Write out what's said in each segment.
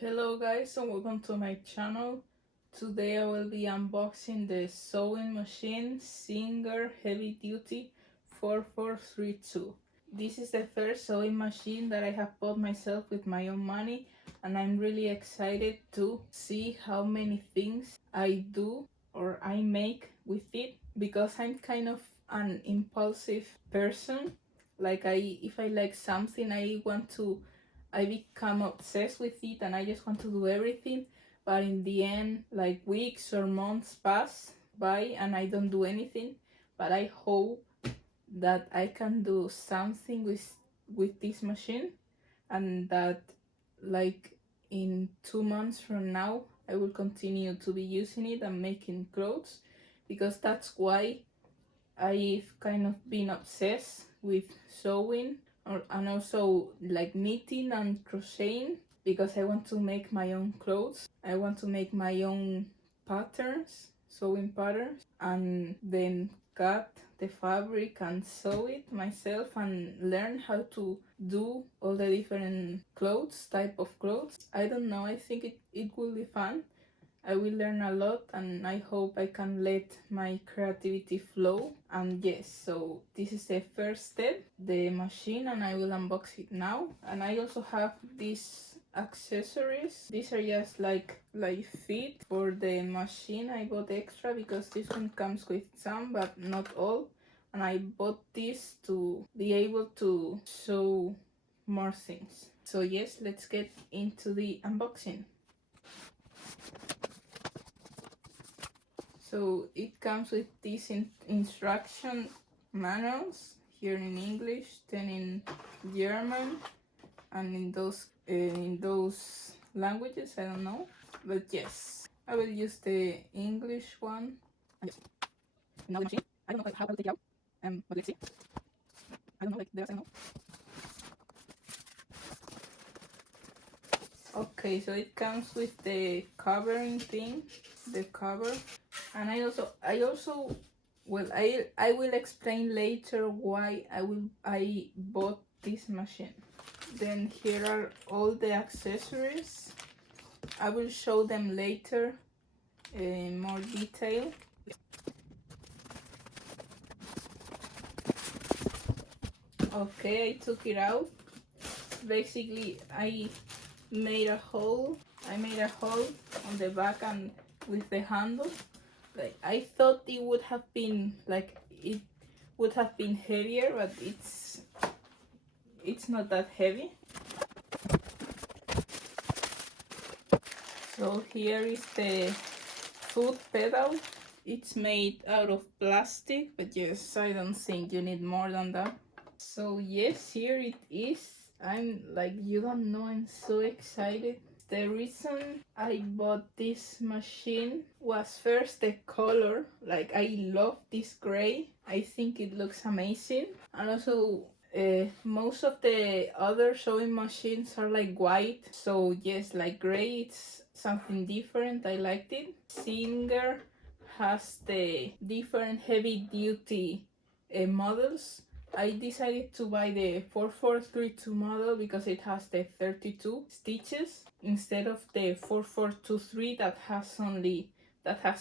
Hello guys and welcome to my channel. Today I will be unboxing the sewing machine Singer Heavy Duty 4432. This is the first sewing machine that I have bought myself with my own money, and I'm really excited to see how many things I do or I make with it, because I'm kind of an impulsive person. Like if I like something, I become obsessed with it and I just want to do everything. But in the end, like weeks or months pass by and I don't do anything. But I hope that I can do something with this machine, and that like in 2 months from now I will continue to be using it and making clothes, because that's why I've kind of been obsessed with sewing, and also like knitting and crocheting, because I want to make my own clothes. I want to make my own patterns, sewing patterns, and then cut the fabric and sew it myself and learn how to do all the different clothes, type of clothes. I don't know, I think it will be fun. I will learn a lot and I hope I can let my creativity flow. And yes, so this is the first step, the machine, and I will unbox it now. And I also have these accessories. These are just like feet for the machine. I bought extra because this one comes with some but not all. And I bought this to be able to sew more things. So yes, let's get into the unboxing. So it comes with these instruction manuals, here in English, then in German, and in those languages, I don't know. But yes, I will use the English one. And yes, now the machine. I don't know how I'll take it out. But let's see. I don't know, like there's, I don't know. Okay, so it comes with the covering thing, the cover. And I also well, I will explain later why I bought this machine. Then here are all the accessories. I will show them later in more detail. Okay, I took it out. Basically, I made a hole on the back and with the handle. Like, I thought it would have been heavier, but it's not that heavy. So here is the foot pedal. It's made out of plastic, but yes, I don't think you need more than that. So yes, here it is. I'm like, you don't know, I'm so excited. The reason I bought this machine was first the color. Like, I love this gray. I think it looks amazing. And also most of the other sewing machines are like white, so yes, like gray, it's something different. I liked it. Singer has the different heavy duty models. I decided to buy the 4432 model because it has the 32 stitches instead of the 4423 that has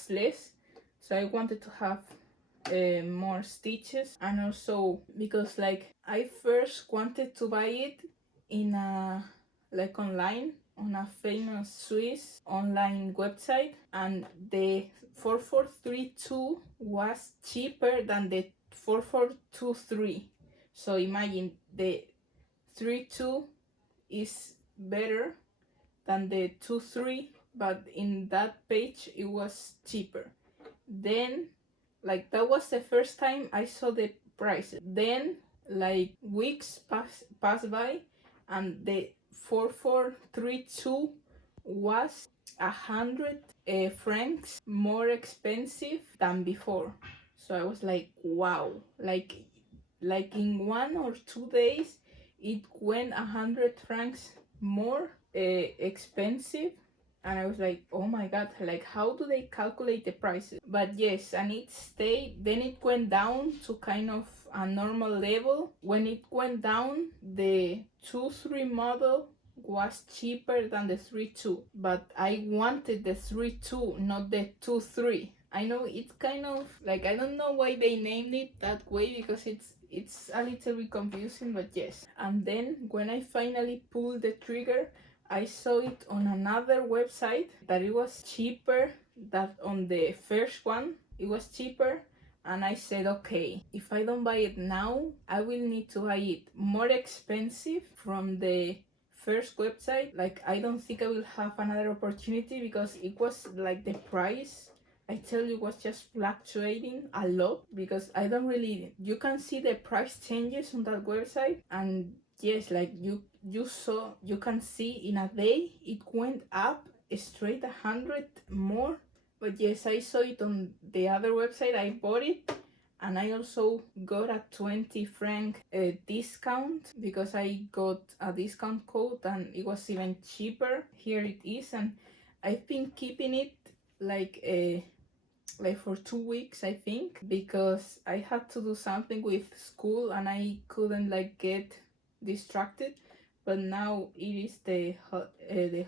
less. So I wanted to have more stitches, and also because like I first wanted to buy it in a like online on a famous Swiss online website, and the 4432 was cheaper than the 4423. So imagine, the 32 is better than the 23, but in that page it was cheaper. Then like that was the first time I saw the prices. Then like weeks passed by and the 4432 was 100 francs more expensive than before. So I was like, wow, like in 1 or 2 days it went 100 francs more expensive. And I was like, oh my god, like how do they calculate the prices? But yes, and it stayed, then it went down to kind of a normal level. When it went down, the 2-3 model was cheaper than the 3.2, but I wanted the 3.2, not the 2.3. I know it's kind of like, I don't know why they named it that way, because it's a little bit confusing, but yes. And then when I finally pulled the trigger, I saw it on another website that it was cheaper than on the first one. It was cheaper, and I said, okay, if I don't buy it now, I will need to buy it more expensive from the first website. Like, I don't think I will have another opportunity, because it was like the price, I tell you, was just fluctuating a lot, because I don't really, you can see the price changes on that website, and yes, like you can see in a day it went up straight 100 more. But yes, I saw it on the other website, I bought it, and I also got a 20 franc discount, because I got a discount code and it was even cheaper. Here it is, and I've been keeping it like for 2 weeks, I think, because I had to do something with school and I couldn't like get distracted. But now it is the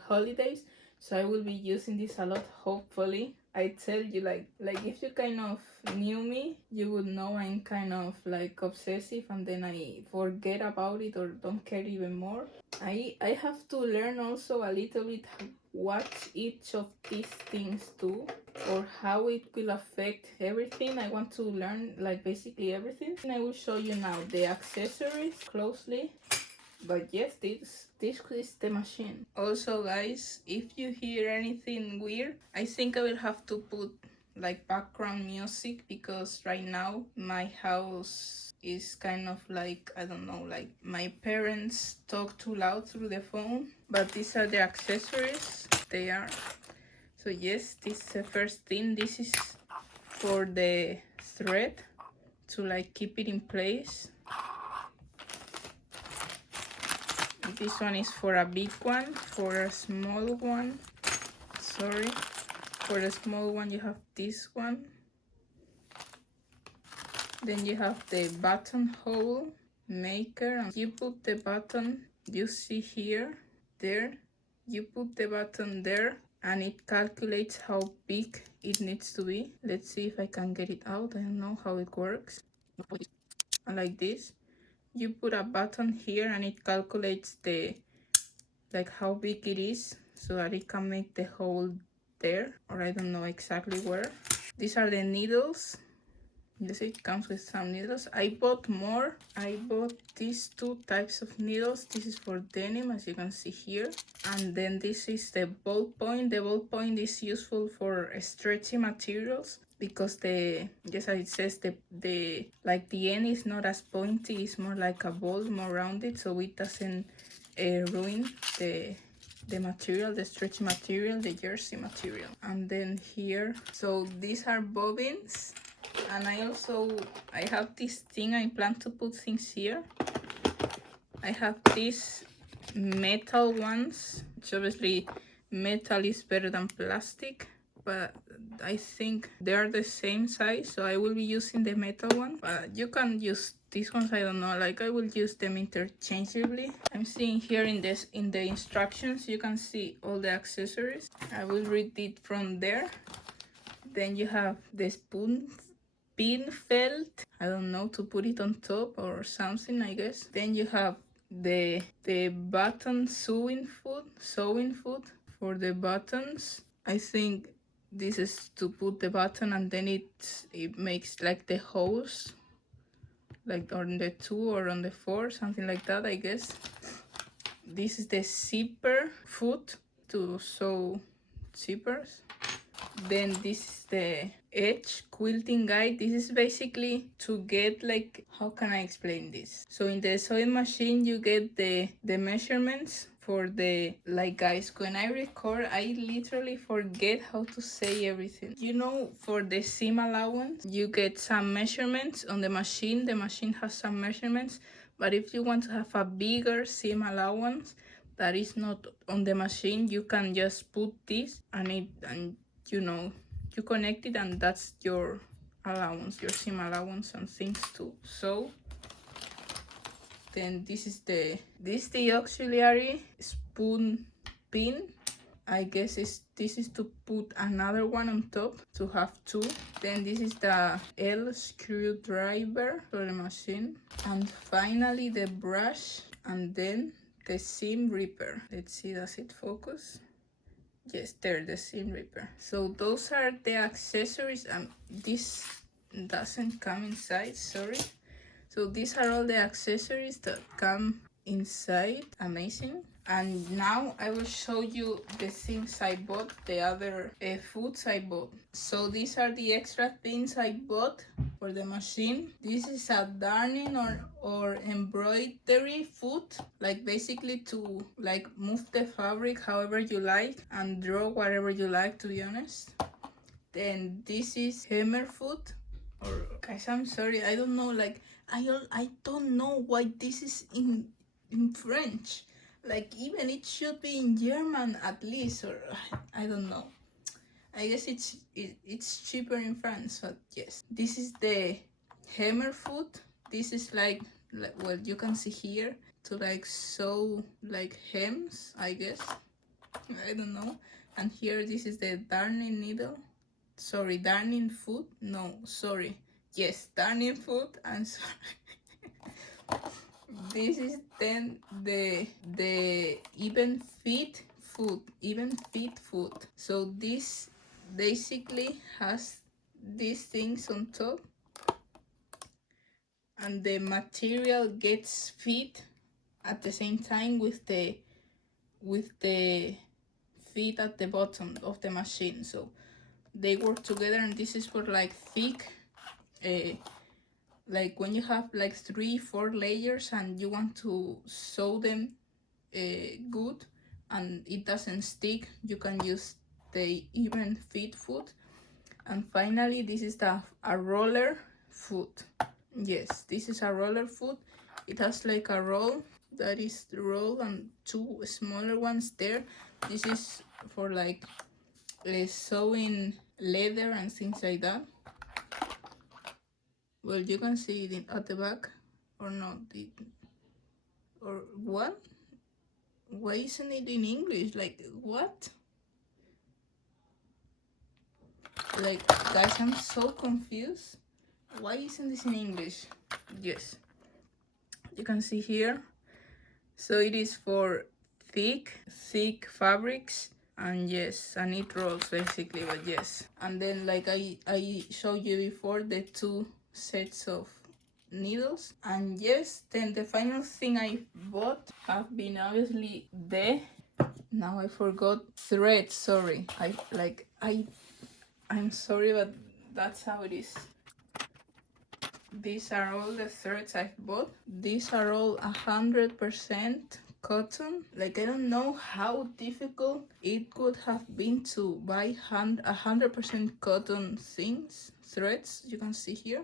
holidays, so I will be using this a lot, hopefully. I tell you, like if you kind of knew me, you would know I'm kind of like obsessive, and then I forget about it or don't care even more. I have to learn also a little bit what each of these things do, or how it will affect everything. I want to learn like basically everything, and I will show you now the accessories closely. But yes, this is the machine. Also guys, if you hear anything weird, I think I will have to put like background music, because right now my house is kind of like, I don't know, like my parents talk too loud through the phone. But these are the accessories, they are. So yes, this is the first thing. This is for the thread to like keep it in place. This one is for a big one. For a small one, sorry, for the small one you have this one. Then you have the buttonhole maker, and you put the button, you see here, there, you put the button there, and it calculates how big it needs to be. Let's see if I can get it out. I don't know how it works. And like this, you put a button here and it calculates the like how big it is, so that it can make the hole there, or I don't know exactly where. These are the needles. You see, it comes with some needles. I bought more. I bought these two types of needles. This is for denim, as you can see here. And then this is the ballpoint. The ballpoint is useful for stretchy materials, because the, just as it says, the like the end is not as pointy, it's more like a ball, more rounded, so it doesn't ruin the material, the stretchy material, the jersey material. And then here, so these are bobbins. And I have this thing, I plan to put things here. I have these metal ones, which obviously metal is better than plastic, but I think they're the same size, so I will be using the metal one. But you can use these ones, I don't know, like I will use them interchangeably. I'm seeing here in the instructions, you can see all the accessories. I will read it from there. Then you have the spoon pin felt, I don't know, to put it on top or something, I guess. Then you have the button sewing foot for the buttons. I think this is to put the button, and then it makes like the holes, like on the 2 or on the 4, something like that, I guess. This is the zipper foot to sew zippers. Then this is the edge quilting guide. This is basically to get, like, how can I explain this? So in the sewing machine you get the measurements for the, like guys, when I record I literally forget how to say everything. You know, for the seam allowance you get some measurements on the machine has some measurements, but if you want to have a bigger seam allowance that is not on the machine, you can just put this and you know, you connect it, and that's your allowance, your seam allowance and things to sew. Then this is the auxiliary spoon pin. I guess this is to put another one on top to have two. Then this is the L screwdriver for the machine. And finally the brush, and then the seam ripper. Let's see, does it focus? Yes, there, the seam ripper. So those are the accessories. This doesn't come inside, sorry. So these are all the accessories that come inside. Amazing. And now I will show you the things I bought, the other foods I bought. So these are the extra things I bought for the machine. This is a darning or embroidery foot, like basically to like move the fabric however you like and draw whatever you like, to be honest. Then this is hammer foot, or guys, I'm sorry, I don't know, like I don't know why this is in French. Like, even it should be in German at least, or I don't know. I guess it's cheaper in France, but yes. This is the hammer foot. This is like well, you can see here, to like sew like hems, I guess. I don't know. And here, this is the darning needle. Sorry, darning foot? No, sorry. Yes, darning foot. I'm sorry. This is then the even feet foot. So this basically has these things on top, and the material gets fit at the same time with the feet at the bottom of the machine. So they work together, and this is for like thick, like when you have like 3-4 layers and you want to sew them good and it doesn't stick, you can use the even fit foot. And finally, this is a roller foot. Yes, this is a roller foot. It has like a roll that is the roll and two smaller ones there. This is for like sewing leather and things like that. Well, you can see it at the back, or not, or what? Why isn't it in English? Like, what? Like, guys, I'm so confused. Why isn't this in English? Yes, you can see here. So it is for thick fabrics, and yes, and it rolls basically, but yes. And then, like I showed you before, the two sets of needles. And yes, then the final thing I bought have been obviously now I forgot, thread. Sorry, I'm sorry, but that's how it is. These are all the threads I've bought. These are all 100% cotton. Like, I don't know how difficult it could have been to buy 100% cotton threads, you can see here.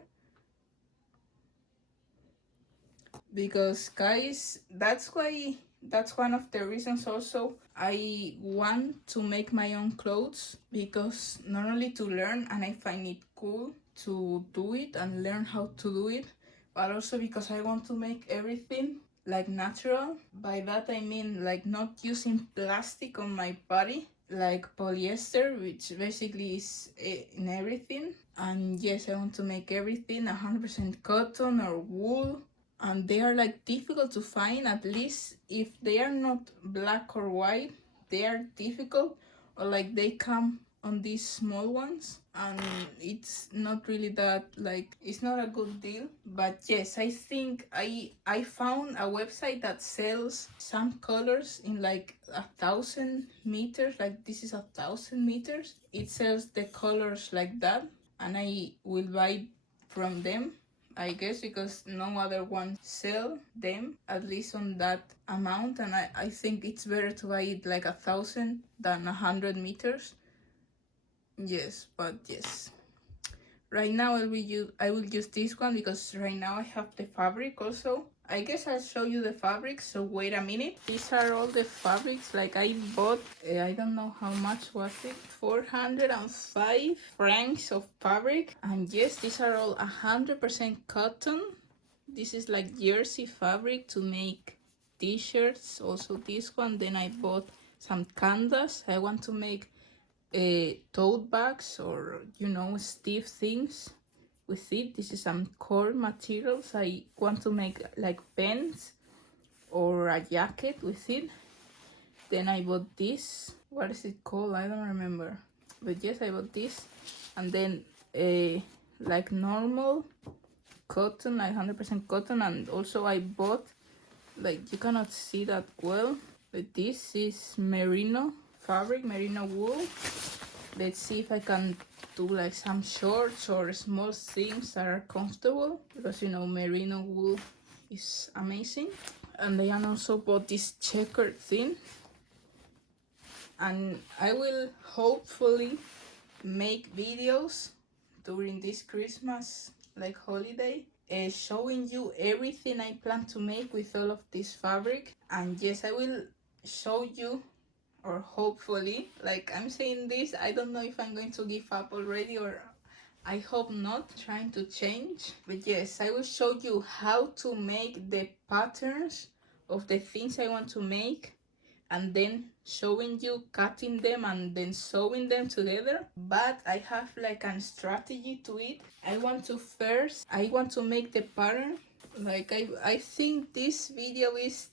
Because guys, that's one of the reasons also I want to make my own clothes, because not only to learn, and I find it cool to do it and learn how to do it, but also because I want to make everything like natural. By that I mean like not using plastic on my body, like polyester, which basically is in everything. And yes, I want to make everything 100% cotton or wool. And they are like difficult to find, at least if they are not black or white, they are difficult, or like they come on these small ones, and it's not really that, like, it's not a good deal. But yes, I think I found a website that sells some colors in like 1,000 meters, like this is 1,000 meters. It sells the colors like that, and I will buy from them, I guess, because no other one sell them, at least on that amount. And I think it's better to buy it like 1,000 than 100 meters. Yes, but yes, right now I will use this one, because right now I have the fabric also. I guess I'll show you the fabrics, so wait a minute. These are all the fabrics like I bought. I don't know how much was it, 405 francs of fabric. And yes, these are all 100% cotton. This is like jersey fabric to make t-shirts. Also this one. Then I bought some canvas. I want to make tote bags or, you know, stiff things with it. This is some core materials. I want to make like pens or a jacket with it. Then I bought this. What is it called? I don't remember. But yes, I bought this. And then a like normal cotton, like 100% cotton. And also I bought, like, you cannot see that well, but this is merino fabric, merino wool. Let's see if I can do like some shorts or small things that are comfortable, because you know merino wool is amazing. And I also bought this checkered thing, and I will hopefully make videos during this Christmas like holiday, showing you everything I plan to make with all of this fabric. And yes, I will show you, or hopefully, like I'm saying this, I don't know if I'm going to give up already, or I hope not, trying to change. But yes, I will show you how to make the patterns of the things I want to make, and then showing you cutting them and then sewing them together. But I have like a strategy to it. I want to make the pattern. Like I think this video is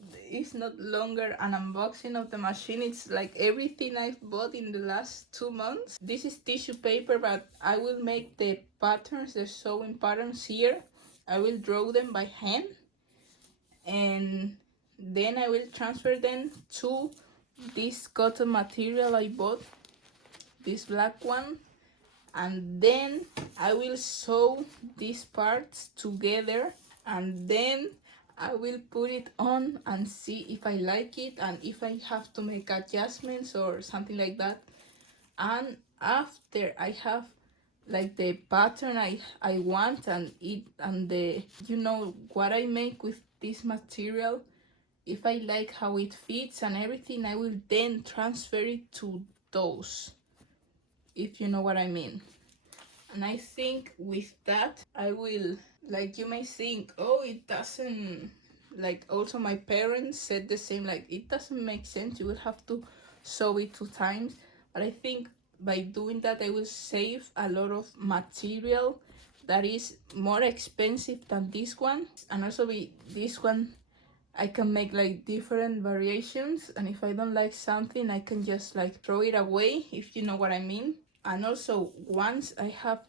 not longer an unboxing of the machine. It's like everything I've bought in the last 2 months. This is tissue paper, but I will make the patterns, the sewing patterns here. I will draw them by hand, and then I will transfer them to this cotton material I bought, this black one, and then I will sew these parts together, and then I will put it on and see if I like it and if I have to make adjustments or something like that. And after I have like the pattern I want, and it and the, you know, what I make with this material, if I like how it fits and everything, I will then transfer it to those, if you know what I mean. And I think with that I will, like, you may think, oh, it doesn't, like, also my parents said the same, like, it doesn't make sense, you will have to sew it 2 times. But I think by doing that I will save a lot of material that is more expensive than this one. And also with this one I can make like different variations, and if I don't like something I can just like throw it away, if you know what I mean. And also once I have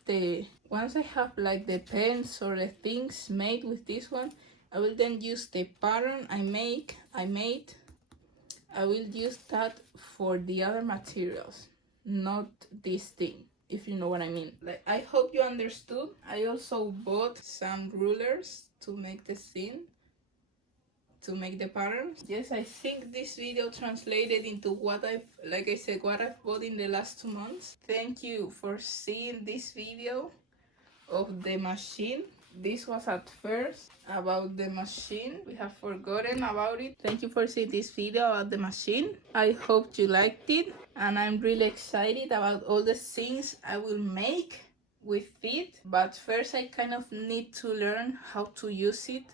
like the pens or the things made with this one, I will then use the pattern I made, I will use that for the other materials, not this thing, if you know what I mean. Like, I hope you understood. I also bought some rulers to make the scene, to make the patterns. Yes, I think this video translated into what like I said, what I've bought in the last 2 months. Thank you for seeing this video of the machine. This was at first about the machine. We have forgotten about it. Thank you for seeing this video about the machine. I hope you liked it, and I'm really excited about all the things I will make with it. But first I kind of need to learn how to use it,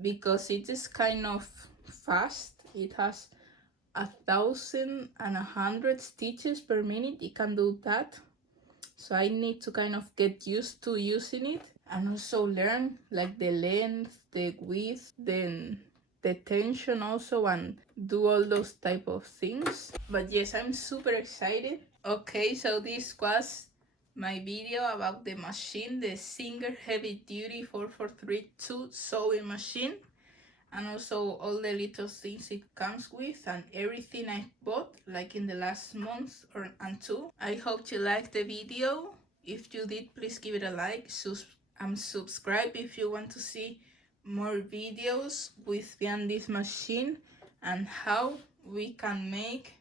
because it is kind of fast. It has 1,100 stitches per minute. It can do that, so I need to kind of get used to using it, and also learn like the length, the width, then the tension also, and do all those type of things. But yes, I'm super excited. Okay, so this was my video about the machine, the Singer Heavy Duty 4432 sewing machine, and also all the little things it comes with and everything I bought like in the last month and 2. I hope you liked the video. If you did, please give it a like and subscribe if you want to see more videos with beyond this machine and how we can make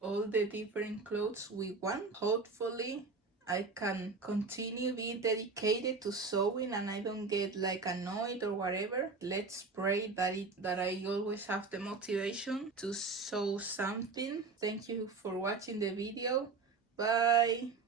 all the different clothes we want. Hopefully I can continue being dedicated to sewing and I don't get like annoyed or whatever. Let's pray that I always have the motivation to sew something. Thank you for watching the video. Bye.